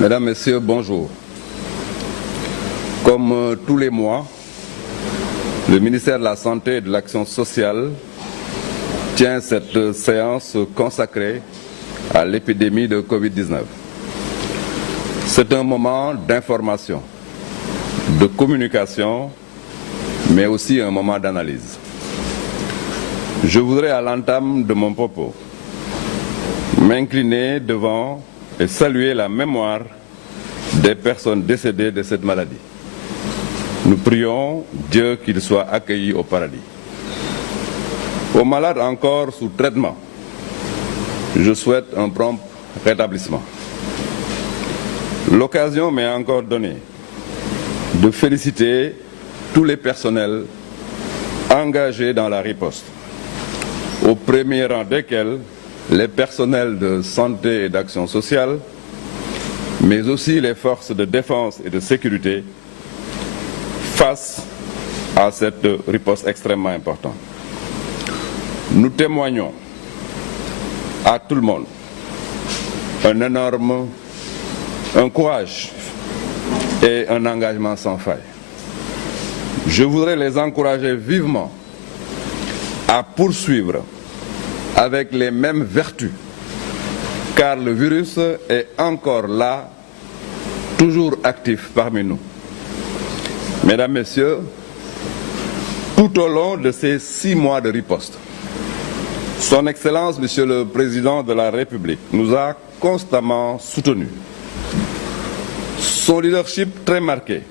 Mesdames, Messieurs, bonjour. Comme tous les mois, le ministère de la Santé et de l'Action sociale tient cette séance consacrée à l'épidémie de Covid-19. C'est un moment d'information, de communication, mais aussi un moment d'analyse. Je voudrais, à l'entame de mon propos, m'incliner devant et saluer la mémoire des personnes décédées de cette maladie. Nous prions Dieu qu'il soit accueilli au paradis. Aux malades encore sous traitement, je souhaite un prompt rétablissement. L'occasion m'est encore donnée de féliciter tous les personnels engagés dans la riposte, au premier rang desquels les personnels de santé et d'action sociale, mais aussi les forces de défense et de sécurité face à cette riposte extrêmement importante. Nous témoignons à tout le monde un courage et un engagement sans faille. Je voudrais les encourager vivement à poursuivre avec les mêmes vertus, car le virus est encore là, toujours actif parmi nous. Mesdames, Messieurs, tout au long de ces 6 mois de riposte, Son Excellence, Monsieur le Président de la République, nous a constamment soutenus. Son leadership très marqué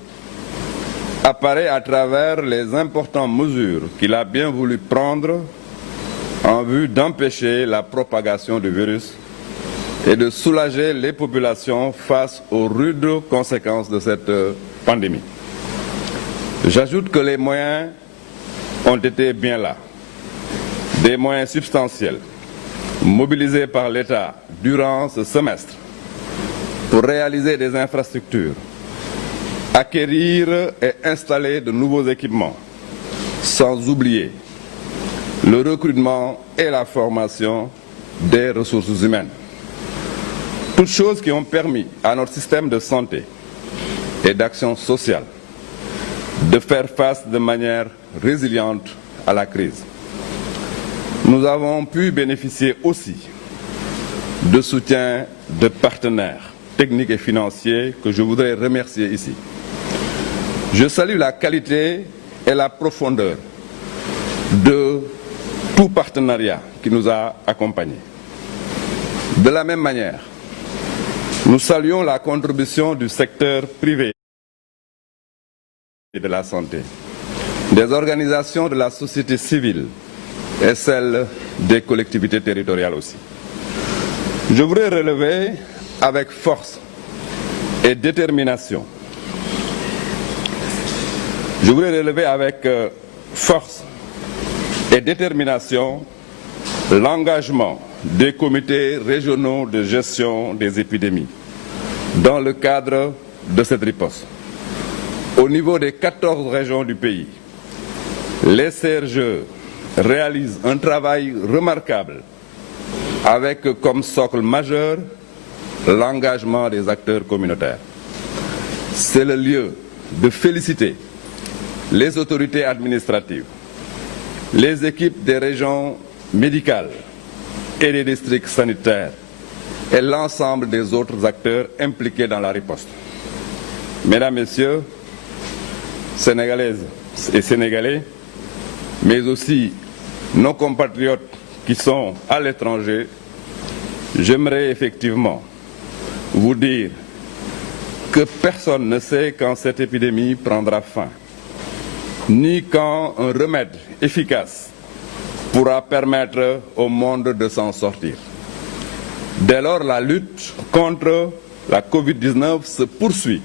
apparaît à travers les importantes mesures qu'il a bien voulu prendre en vue d'empêcher la propagation du virus et de soulager les populations face aux rudes conséquences de cette pandémie. J'ajoute que les moyens ont été bien là. Des moyens substantiels mobilisés par l'État durant ce semestre pour réaliser des infrastructures, acquérir et installer de nouveaux équipements, sans oublier le recrutement et la formation des ressources humaines. Toutes choses qui ont permis à notre système de santé et d'action sociale de faire face de manière résiliente à la crise. Nous avons pu bénéficier aussi de soutien de partenaires techniques et financiers que je voudrais remercier ici. Je salue la qualité et la profondeur de tout partenariat qui nous a accompagnés. De la même manière, nous saluons la contribution du secteur privé et de la santé, des organisations de la société civile et celles des collectivités territoriales aussi. Je voudrais relever avec force et détermination l'engagement des comités régionaux de gestion des épidémies dans le cadre de cette riposte. Au niveau des 14 régions du pays, les CRGE réalisent un travail remarquable avec comme socle majeur l'engagement des acteurs communautaires. C'est le lieu de féliciter les autorités administratives, les équipes des régions médicales et des districts sanitaires et l'ensemble des autres acteurs impliqués dans la riposte. Mesdames, Messieurs, Sénégalaises et Sénégalais, mais aussi nos compatriotes qui sont à l'étranger, j'aimerais effectivement vous dire que personne ne sait quand cette épidémie prendra fin, ni quand un remède efficace pourra permettre au monde de s'en sortir. Dès lors, la lutte contre la Covid-19 se poursuit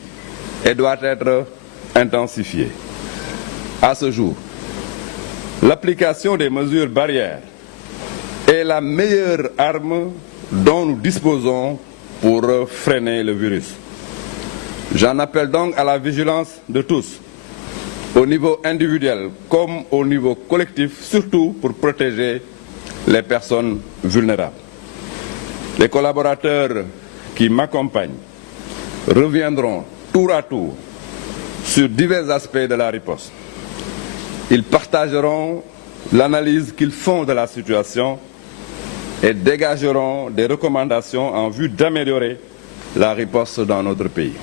et doit être intensifiée. À ce jour, l'application des mesures barrières est la meilleure arme dont nous disposons pour freiner le virus. J'en appelle donc à la vigilance de tous, au niveau individuel comme au niveau collectif, surtout pour protéger les personnes vulnérables. Les collaborateurs qui m'accompagnent reviendront tour à tour sur divers aspects de la riposte. Ils partageront l'analyse qu'ils font de la situation et dégageront des recommandations en vue d'améliorer la riposte dans notre pays.